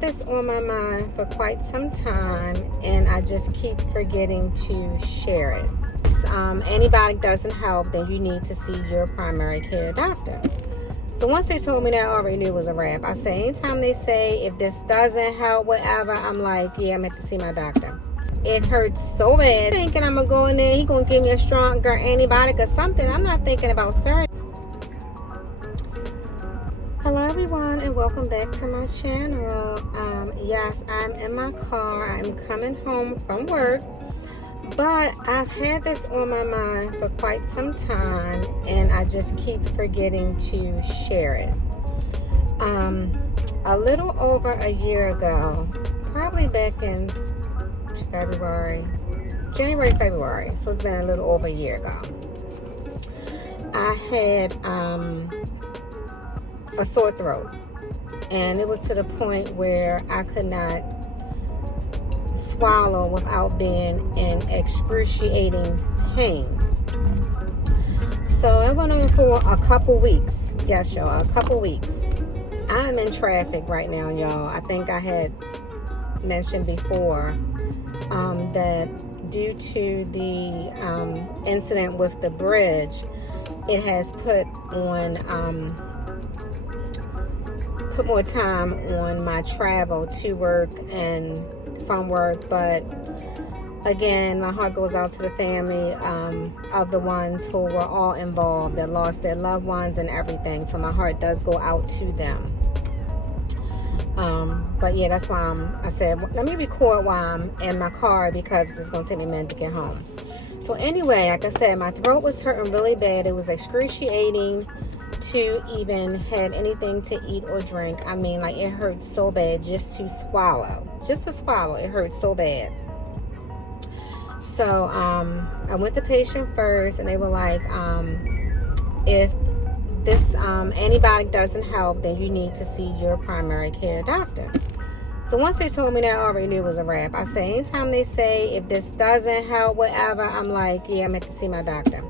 had this on my mind for quite some time, and I just keep forgetting to share it. Antibiotic doesn't help, then you need to see your primary care doctor. So once they told me that, I already knew it was a wrap. I say, anytime they say, if this doesn't help, whatever, I'm like, yeah, I'm going to see my doctor. It hurts so bad. Thinking I'm going to go in there, he's going to give me a stronger antibiotic or something. I'm not thinking about surgery. Hello everyone, and welcome back to my channel. Yes, I'm in my car. I'm coming home from work, but I've had this on my mind for quite some time, and I just keep forgetting to share it. A little over a year ago, probably back in January, February, so it's been a little over a year ago, I had a sore throat, and it was to the point where I could not swallow without being in excruciating pain. So it went on for a couple weeks. Yes, y'all, a couple weeks. I'm in traffic right now, y'all. I think I had mentioned before that due to the incident with the bridge, it has put more time on my travel to work and from work. But again, my heart goes out to the family of the ones who were all involved, that lost their loved ones and everything. So my heart does go out to them. But yeah, that's why I said, let me record while I'm in my car, because it's going to take me a minute to get home. So anyway, like I said, my throat was hurting really bad. It was excruciating to even have anything to eat or drink. I mean, like, it hurt so bad just to swallow. It hurt so bad. So I went to patient first, and they were like, if this antibiotic doesn't help, then you need to see your primary care doctor. So once they told me that, I already knew it was a wrap. I say, anytime they say, if this doesn't help, whatever, I'm like, yeah, I'm going to see my doctor.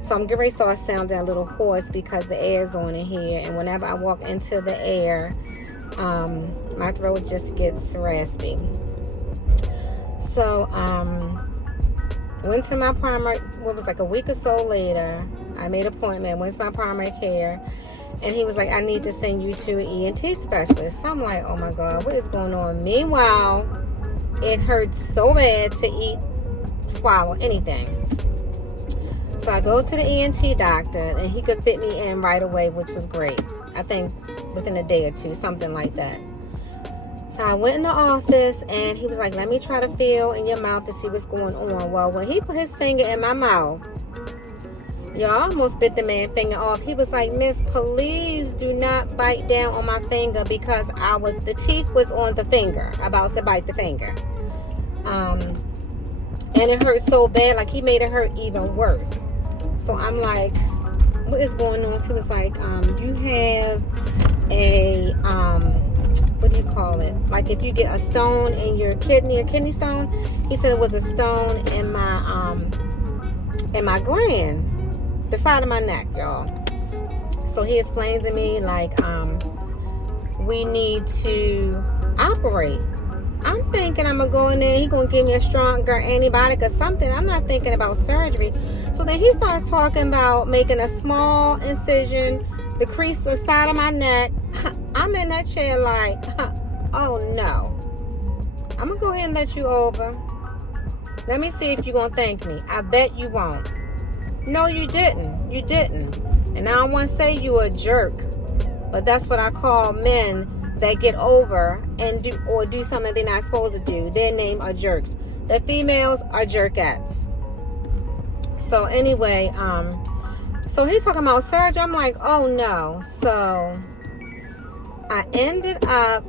So I'm getting ready to start sounding a little hoarse because the air's on in here. And whenever I walk into the air, my throat just gets raspy. So went to my primary, what was like a week or so later, I made an appointment, went to my primary care. And he was like, I need to send you to an ENT specialist. So I'm like, oh my God, what is going on? Meanwhile, it hurts so bad to swallow anything. So I go to the ENT doctor, and he could fit me in right away, which was great. I think within a day or two, something like that. So I went in the office, and he was like, let me try to feel in your mouth to see what's going on. Well, when he put his finger in my mouth, y'all, I almost bit the man's finger off. He was like, Miss, please do not bite down on my finger, because the teeth was on the finger, about to bite the finger. And it hurt so bad, like he made it hurt even worse. So I'm like, what is going on? So he was like, you have a, what do you call it? Like if you get a stone in your kidney, a kidney stone. He said it was a stone in my gland, the side of my neck, y'all. So he explains to me, like, we need to operate. I'm thinking I'm going to go in there, he's going to give me a stronger antibiotic or something. I'm not thinking about surgery. So then he starts talking about making a small incision, decrease the side of my neck. I'm in that chair like, oh no. I'm going to go ahead and let you over. Let me see if you're going to thank me. I bet you won't. No, you didn't. You didn't. And I don't want to say you a jerk, but that's what I call men that get over and do something they're not supposed to do. Their name are jerks. The females are jerkettes. So anyway, so he's talking about surgery. I'm like, oh no. So I ended up,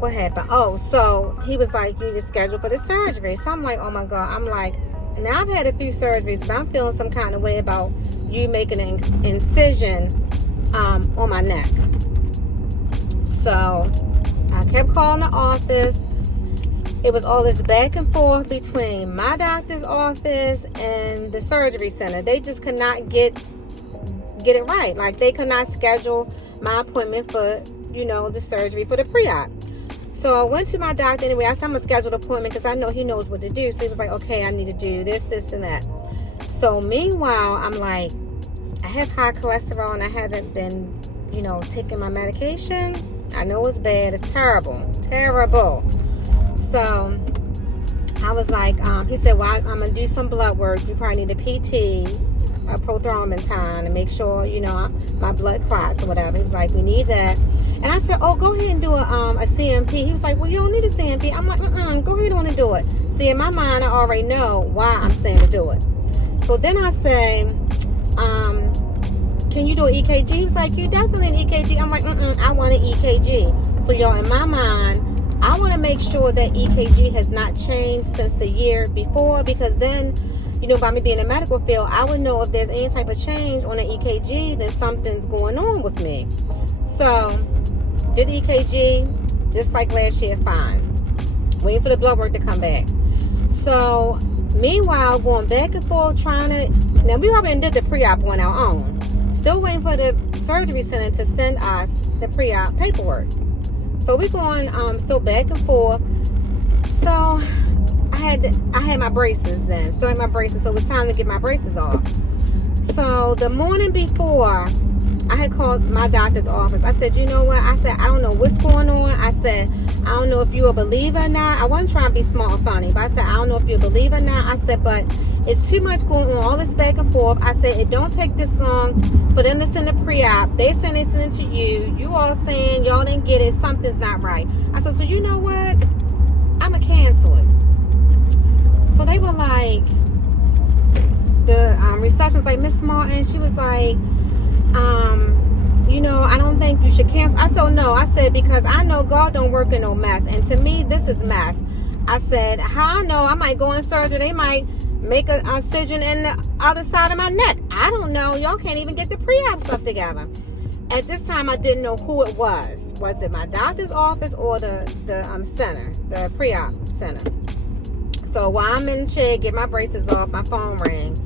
what happened? Oh, so he was like, you need to schedule for the surgery. So I'm like, oh my God. I'm like, now I've had a few surgeries, but I'm feeling some kind of way about you making an incision on my neck. So I kept calling the office. It was all this back and forth between my doctor's office and the surgery center. They just could not get it right. Like, they could not schedule my appointment for the surgery for the pre-op. So I went to my doctor anyway. I said I'm going to schedule an appointment because I know he knows what to do. So he was like, okay, I need to do this, and that. So meanwhile, I'm like, I have high cholesterol and I haven't been, taking my medication. I know it's bad. It's terrible. Terrible. So I was like, he said, well, I'm going to do some blood work. You probably need a PT, a prothrombin time to make sure, my blood clots or whatever. He was like, we need that. And I said, oh, go ahead and do a CMP. He was like, well, you don't need a CMP. I'm like, go ahead on and do it. See, in my mind, I already know why I'm saying to do it. So then I say, can you do an EKG? He was like, you definitely an EKG. I'm like, I want an EKG. So y'all, in my mind, I want to make sure that EKG has not changed since the year before, because then, by me being in the medical field, I would know if there's any type of change on the EKG, then something's going on with me. So, did the EKG, just like last year, fine. Waiting for the blood work to come back. So, meanwhile, going back and forth, now we already did the pre-op on our own. Still waiting for the surgery center to send us the pre-op paperwork. So we're going still back and forth. So I had my braces then. Still had my braces. So it was time to get my braces off. So the morning before, I had called my doctor's office. I said, you know what? I said, I don't know what's going on. I said, I don't know if you're a believer or not. I wasn't trying to be smart or funny, but I said, I don't know if you're a believer or not. I said, but it's too much going on, all this back and forth. I said, it don't take this long for them to send a pre-op. They send it to you. You all saying y'all didn't get it. Something's not right. I said, so you know what? I'm going to cancel it. So they were like, the receptionist, like, Miss Martin, she was like, I don't think you should cancel. I said, no. I said, because I know God don't work in no mess. And to me, this is mess. I said, how I know? I might go in surgery. They might make an incision in the other side of my neck. I don't know. Y'all can't even get the pre-op stuff together. At this time, I didn't know who it was. Was it my doctor's office or the center, the pre-op center? So while I'm in the chair, get my braces off, my phone rang.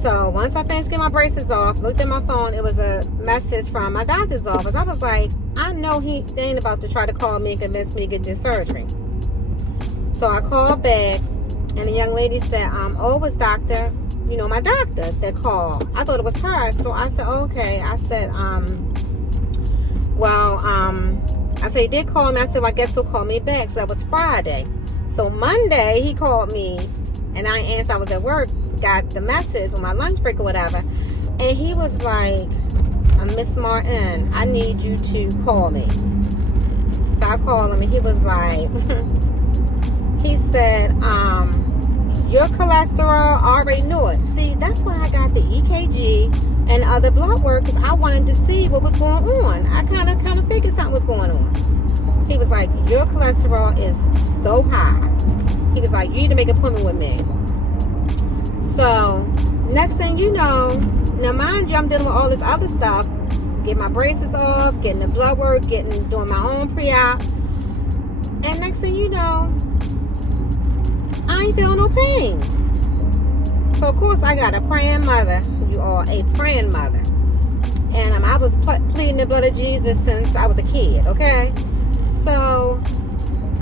So once I finished getting my braces off, looked at my phone, it was a message from my doctor's office. I was like, I know they ain't about to try to call me and convince me to get this surgery. So I called back, and the young lady said, it was doctor, my doctor that called. I thought it was her. So I said, okay. I said, I said, he did call me. I said, well, I guess he'll call me back. So that was Friday. So Monday, he called me, and I answered. I was at work, got the message on my lunch break or whatever. And he was like, Miss Martin, I need you to call me. So I called him, and he was like, he said, your cholesterol, I already knew it. See, that's why I got the EKG and other blood work, because I wanted to see what was going on. I kind of figured something was going on. He was like, your cholesterol is so high. He was like, you need to make an appointment with me. So, next thing you know, now mind you, I'm dealing with all this other stuff. Getting my braces off, getting the blood work, doing my own pre-op. And next thing you know, I ain't feeling no pain. So of course I got a praying mother. You are a praying mother. And I was pleading the blood of Jesus since I was a kid, okay? So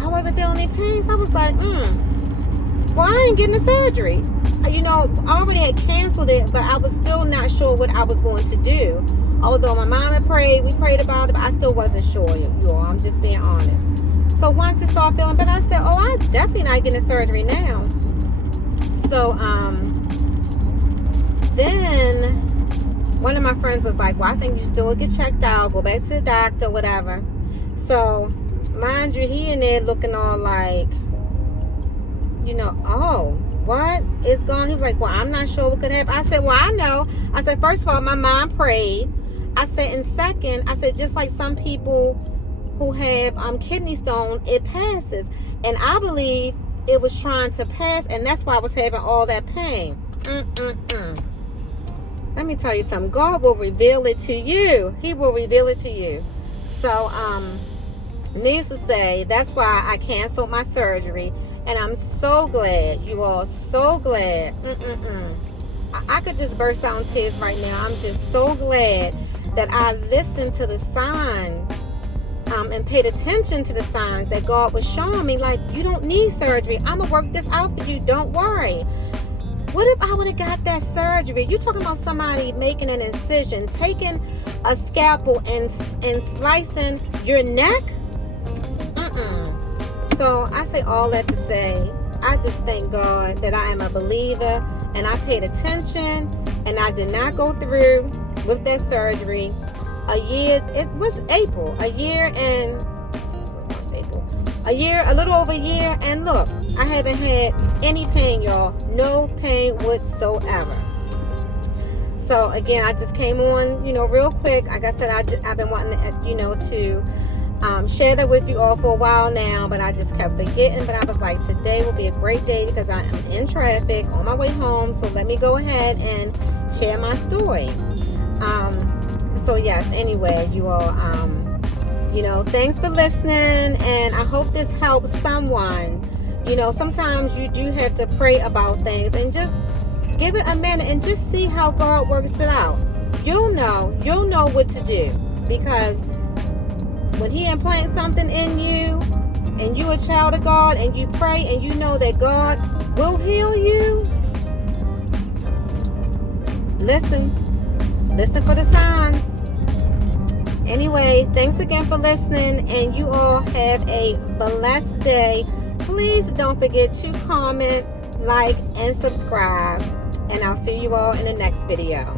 I wasn't feeling any pain. So I was like, well, I ain't getting the surgery. I already had canceled it, but I was still not sure what I was going to do. Although my mom had prayed, we prayed about it, but I still wasn't sure, y'all. I'm just being honest. So once it started feeling better, I said, I definitely not getting surgery now. So then one of my friends was like, well, I think you still get checked out, go back to the doctor, whatever. So mind you, he in there looking all like, what is going on? He was like, well, I'm not sure what could happen. I said, well, I know. I said, first of all, my mom prayed. I said, and second, I said, just like some people who have kidney stone, it passes. And I believe it was trying to pass, and that's why I was having all that pain. Let me tell you something. God will reveal it to you. He will reveal it to you. So, needless to say, that's why I canceled my surgery. And I'm so glad, you all, so glad. I could just burst out in tears right now. I'm just so glad that I listened to the signs and paid attention to the signs that God was showing me, like, you don't need surgery. I'm going to work this out for you. Don't worry. What if I would have got that surgery? You're talking about somebody making an incision, taking a scalpel and slicing your neck? So I say all that to say, I just thank God that I am a believer and I paid attention and I did not go through with that surgery. It was April, a little over a year, and look, I haven't had any pain, y'all. No pain whatsoever. So again, I just came on, real quick. Like I said, I've been wanting to, to share that with you all for a while now, but I just kept forgetting. But I was like, today will be a great day because I am in traffic on my way home. So let me go ahead and share my story. So yes, anyway, you all, thanks for listening, and I hope this helps someone. Sometimes you do have to pray about things and just give it a minute and just see how God works it out. You'll know what to do, because when He implants something in you and you're a child of God and you pray and you know that God will heal you, listen for the signs. Anyway, thanks again for listening, and you all have a blessed day. Please don't forget to comment, like, and subscribe, and I'll see you all in the next video.